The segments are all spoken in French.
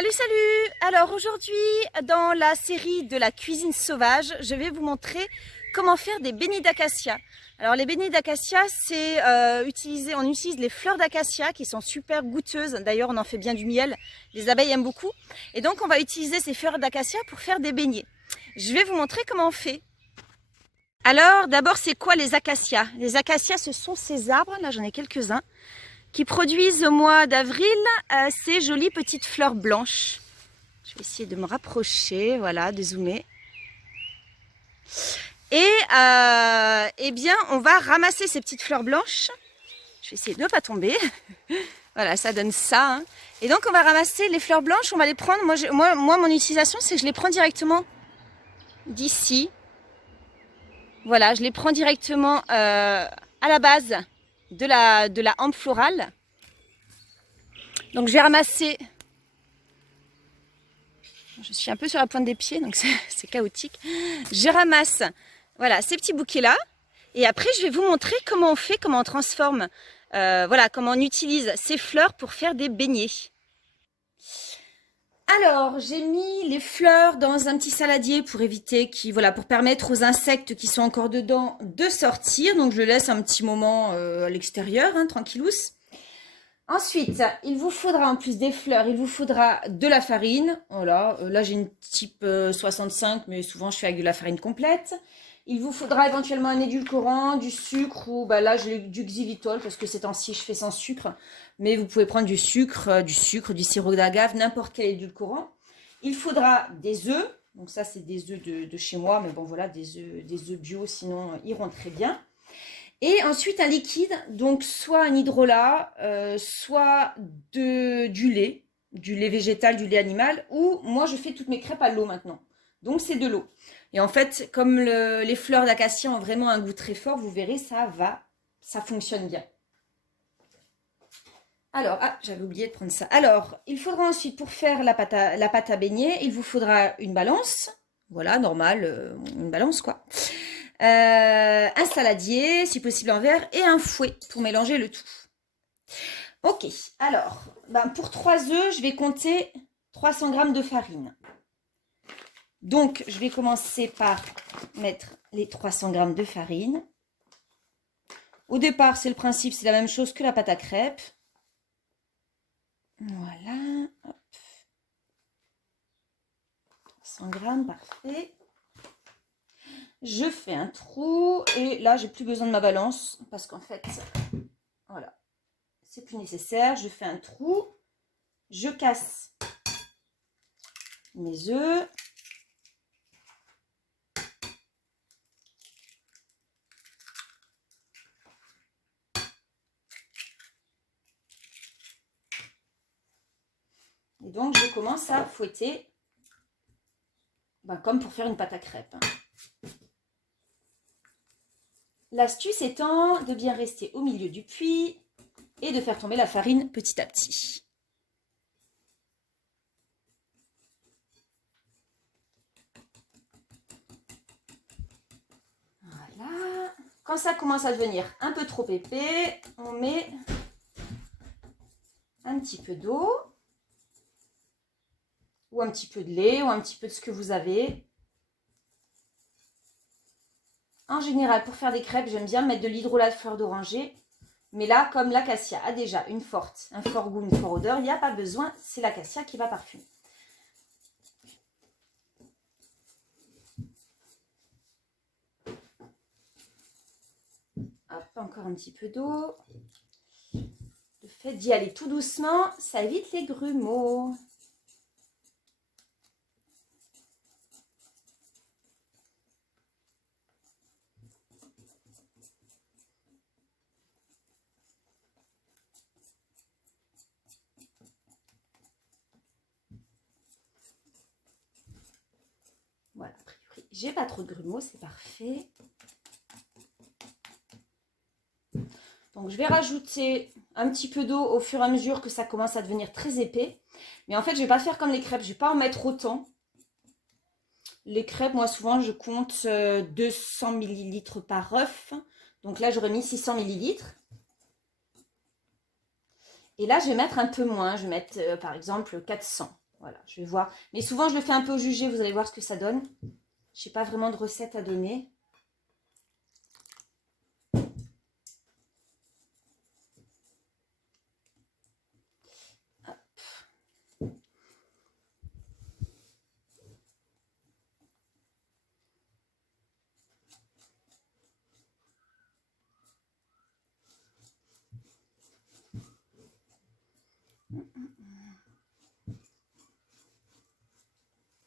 Salut, salut! Alors aujourd'hui, dans la série de la cuisine sauvage, je vais vous montrer comment faire des beignets d'acacia. Alors les beignets d'acacia, c'est on utilise les fleurs d'acacia qui sont super goûteuses. D'ailleurs, on en fait bien du miel. Les abeilles aiment beaucoup. Et donc, on va utiliser ces fleurs d'acacia pour faire des beignets. Je vais vous montrer comment on fait. Alors, d'abord, c'est quoi les acacias? Les acacias, ce sont ces arbres, là j'en ai quelques-uns, qui produisent au mois d'avril ces jolies petites fleurs blanches. Je vais essayer de me rapprocher, voilà, de zoomer. Et eh bien, on va ramasser ces petites fleurs blanches. Je vais essayer de ne pas tomber. Voilà, ça donne ça. Hein. Et donc, on va ramasser les fleurs blanches. On va les prendre. Moi mon utilisation, c'est que je les prends directement d'ici. Voilà, je les prends directement à la base de la hampe florale. Donc, je vais ramasser. Je suis un peu sur la pointe des pieds, donc c'est chaotique. Je ramasse, voilà, ces petits bouquets-là. Et après, je vais vous montrer comment on fait, comment on transforme, voilà, comment on utilise ces fleurs pour faire des beignets. Alors, j'ai mis les fleurs dans un petit saladier pour éviter voilà, pour permettre aux insectes qui sont encore dedans de sortir. Donc, je le laisse un petit moment à l'extérieur, hein, tranquillous. Ensuite, il vous faudra, en plus des fleurs, il vous faudra de la farine. Voilà, là j'ai une type 65, mais souvent je fais avec de la farine complète. Il vous faudra éventuellement un édulcorant, du sucre, ou bah là j'ai du xylitol, parce que ces temps-ci je fais sans sucre. Mais vous pouvez prendre du sucre, du sirop d'agave, n'importe quel édulcorant. Il faudra des œufs. Donc ça c'est des œufs de chez moi, mais bon voilà, des œufs bio, sinon iront très bien. Et ensuite un liquide, donc soit un hydrolat, soit du lait végétal, du lait animal, ou moi je fais toutes mes crêpes à l'eau maintenant. Donc c'est de l'eau. Et en fait, comme les fleurs d'acacia ont vraiment un goût très fort, vous verrez, ça fonctionne bien. Alors, j'avais oublié de prendre ça. Alors, il faudra ensuite, pour faire la pâte à beignet, il vous faudra une balance. Voilà, normal, une balance quoi. Un saladier, si possible en verre, et un fouet pour mélanger le tout. Ok, alors, pour 3 œufs, je vais compter 300 g de farine. Donc, je vais commencer par mettre les 300 g de farine. Au départ, c'est le principe, c'est la même chose que la pâte à crêpes. Voilà, hop. 300 g, parfait. Je fais un trou et là j'ai plus besoin de ma balance parce qu'en fait voilà, c'est plus nécessaire. Je fais un trou, je casse mes œufs. Et donc je commence à fouetter comme pour faire une pâte à crêpes. L'astuce étant de bien rester au milieu du puits et de faire tomber la farine petit à petit. Voilà. Quand ça commence à devenir un peu trop épais, on met un petit peu d'eau ou un petit peu de lait ou un petit peu de ce que vous avez. En général, pour faire des crêpes, j'aime bien mettre de l'hydrolat de fleur d'oranger. Mais là, comme l'acacia a déjà un fort goût, une forte odeur, il n'y a pas besoin, c'est l'acacia qui va parfumer. Hop, encore un petit peu d'eau. Le fait d'y aller tout doucement, ça évite les grumeaux. Voilà, a priori, j'ai pas trop de grumeaux, c'est parfait. Donc je vais rajouter un petit peu d'eau au fur et à mesure que ça commence à devenir très épais. Mais en fait, je ne vais pas faire comme les crêpes, je ne vais pas en mettre autant. Les crêpes, moi souvent, je compte 200 ml par œuf. Donc là, j'aurais mis 600 ml. Et là, je vais mettre un peu moins, je vais mettre par exemple 400. Voilà, je vais voir. Mais souvent, je le fais un peu au jugé, vous allez voir ce que ça donne. Je n'ai pas vraiment de recette à donner.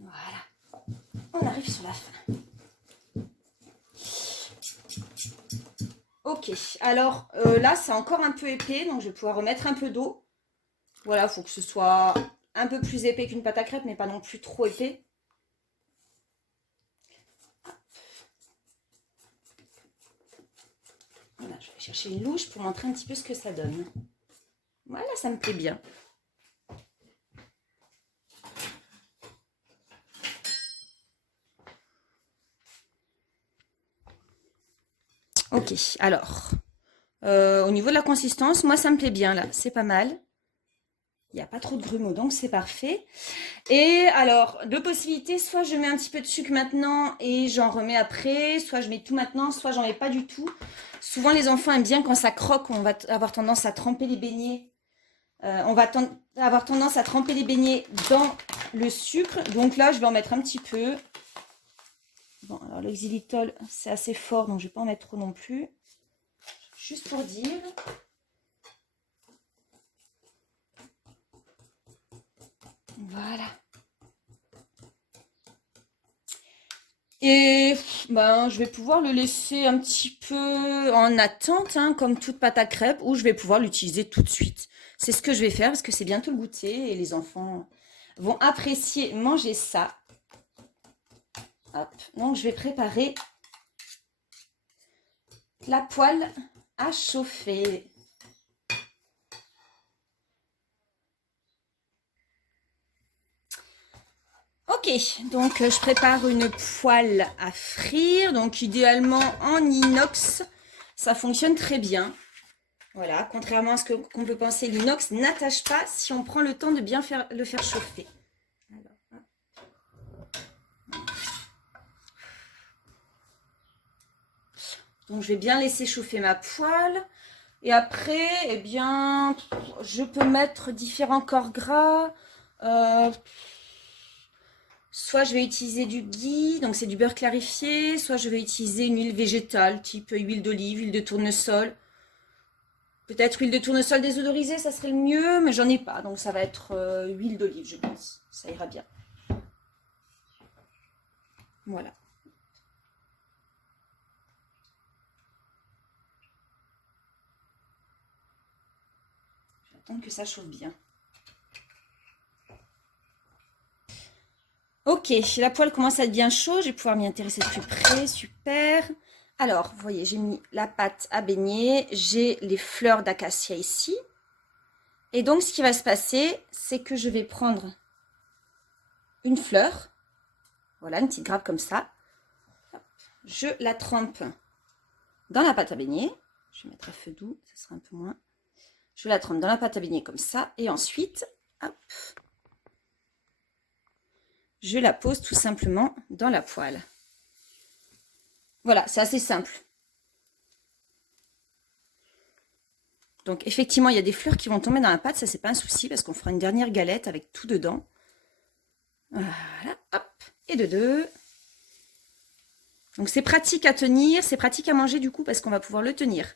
Voilà, on arrive sur la fin. Ok, alors là, c'est encore un peu épais, donc je vais pouvoir remettre un peu d'eau. Voilà, il faut que ce soit un peu plus épais qu'une pâte à crêpes, mais pas non plus trop épais. Voilà, je vais chercher une louche pour montrer un petit peu ce que ça donne. Voilà, ça me plaît bien. Ok, alors, au niveau de la consistance, moi ça me plaît bien là, c'est pas mal. Il n'y a pas trop de grumeaux, donc c'est parfait. Et alors, deux possibilités, soit je mets un petit peu de sucre maintenant et j'en remets après, soit je mets tout maintenant, soit j'en mets pas du tout. Souvent les enfants aiment bien quand ça croque, on va avoir tendance à tremper les beignets. On va avoir tendance à tremper les beignets dans le sucre. Donc là, je vais en mettre un petit peu. Bon, alors le xylitol, c'est assez fort, donc je ne vais pas en mettre trop non plus. Juste pour dire. Voilà. Et ben, je vais pouvoir le laisser un petit peu en attente, hein, comme toute pâte à crêpes, ou je vais pouvoir l'utiliser tout de suite. C'est ce que je vais faire parce que c'est bientôt le goûter et les enfants vont apprécier manger ça. Hop. Donc, je vais préparer la poêle à chauffer. Ok, donc je prépare une poêle à frire, donc idéalement en inox, ça fonctionne très bien. Voilà, contrairement à ce qu'on peut penser, l'inox n'attache pas si on prend le temps de bien le faire chauffer. Alors, donc je vais bien laisser chauffer ma poêle. Et après, eh bien, je peux mettre différents corps gras. Soit je vais utiliser du ghee, donc c'est du beurre clarifié, soit je vais utiliser une huile végétale, type huile d'olive, huile de tournesol. Peut-être huile de tournesol désodorisée, ça serait le mieux, mais j'en ai pas, donc ça va être huile d'olive, je pense. Ça ira bien. Voilà. J'attends que ça chauffe bien. Ok, la poêle commence à être bien chaude, je vais pouvoir m'y intéresser de plus près, super. Alors, vous voyez, j'ai mis la pâte à baigner, j'ai les fleurs d'acacia ici. Et donc, ce qui va se passer, c'est que je vais prendre une fleur, voilà, une petite grappe comme ça. Je la trempe dans la pâte à baigner. Je vais mettre à feu doux, ça sera un peu moins. Je la trempe dans la pâte à baigner comme ça. Et ensuite, hop, je la pose tout simplement dans la poêle. Voilà, c'est assez simple. Donc effectivement, il y a des fleurs qui vont tomber dans la pâte, ça c'est pas un souci parce qu'on fera une dernière galette avec tout dedans. Voilà, hop, et de deux. Donc c'est pratique à tenir, c'est pratique à manger du coup parce qu'on va pouvoir le tenir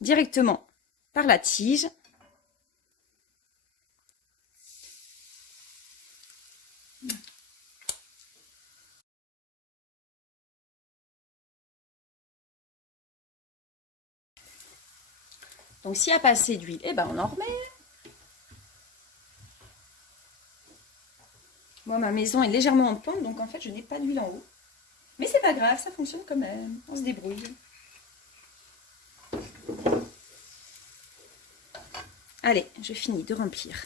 directement par la tige. Donc s'il n'y a pas assez d'huile, eh ben on en remet. Moi, ma maison est légèrement en pente, donc en fait, je n'ai pas d'huile en haut. Mais c'est pas grave, ça fonctionne quand même. On se débrouille. Allez, je finis de remplir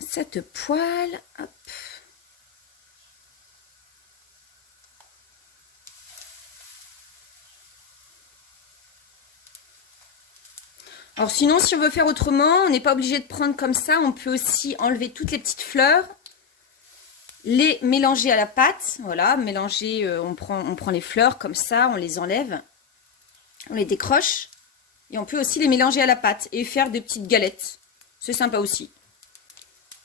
cette poêle. Hop. Alors sinon, si on veut faire autrement, on n'est pas obligé de prendre comme ça. On peut aussi enlever toutes les petites fleurs, les mélanger à la pâte. Voilà, mélanger, on prend les fleurs comme ça, on les enlève, on les décroche. Et on peut aussi les mélanger à la pâte et faire des petites galettes. C'est sympa aussi.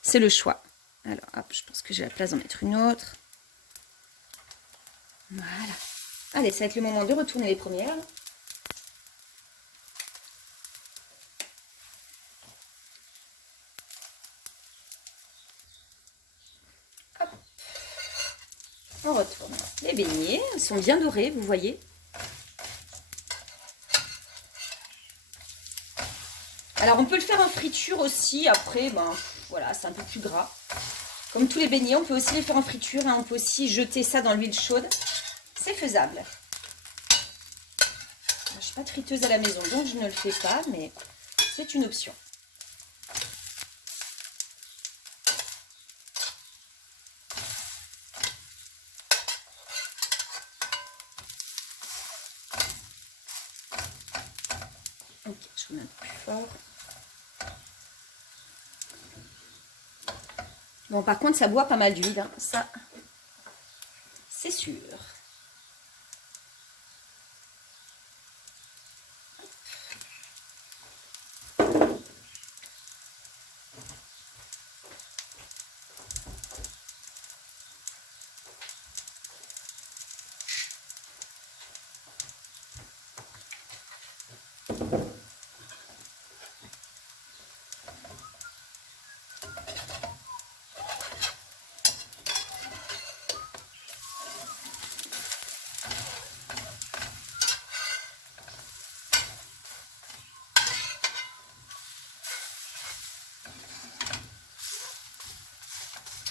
C'est le choix. Alors, hop, je pense que j'ai la place d'en mettre une autre. Voilà. Allez, ça va être le moment de retourner les premières. Hop. On retourne les beignets. Ils sont bien dorés, vous voyez. Alors, on peut le faire en friture aussi. Après, ben, voilà, c'est un peu plus gras. Comme tous les beignets, on peut aussi les faire en friture. Hein. On peut aussi jeter ça dans l'huile chaude. C'est faisable. Je ne suis pas de friteuse à la maison, donc je ne le fais pas, mais c'est une option. Ok, je remets un peu plus fort. Bon, par contre, ça boit pas mal d'huile, hein. Ça, c'est sûr.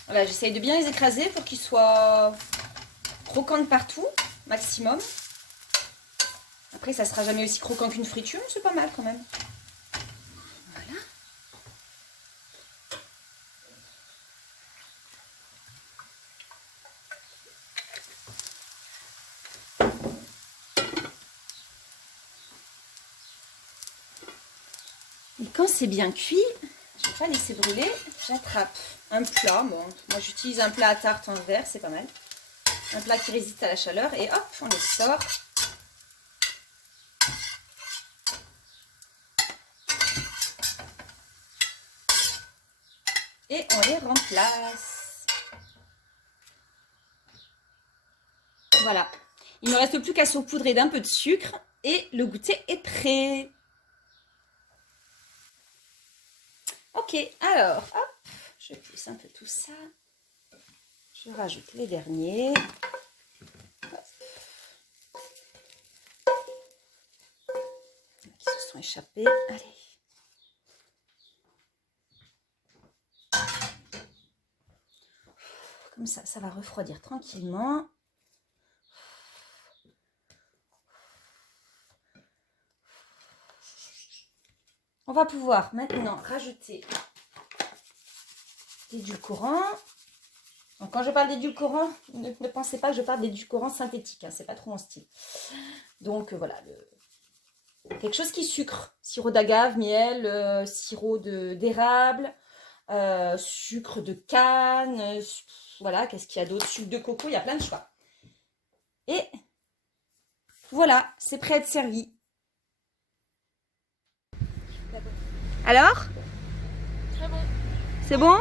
Voilà, j'essaye de bien les écraser pour qu'ils soient croquants de partout, maximum. Après, ça sera jamais aussi croquant qu'une friture, mais c'est pas mal quand même. Voilà. Et quand c'est bien cuit, je ne vais pas laisser brûler, j'attrape un plat. Bon, moi j'utilise un plat à tarte en verre, c'est pas mal. Un plat qui résiste à la chaleur et hop, on les sort. Et on les remplace. Voilà. Il ne me reste plus qu'à saupoudrer d'un peu de sucre et le goûter est prêt. Ok, alors, hop, je pousse un peu tout ça. Je rajoute les derniers. Qui se sont échappés. Allez. Comme ça va refroidir tranquillement. On va pouvoir maintenant rajouter l'édulcorant. Donc quand je parle d'édulcorant, ne pensez pas que je parle d'édulcorant synthétique, hein, c'est pas trop mon style. Donc voilà, quelque chose qui sucre, sirop d'agave, miel, sirop d'érable, sucre de canne, voilà, qu'est-ce qu'il y a d'autre, sucre de coco, il y a plein de choix. Et voilà, c'est prêt à être servi. Alors? Très bon. C'est bon?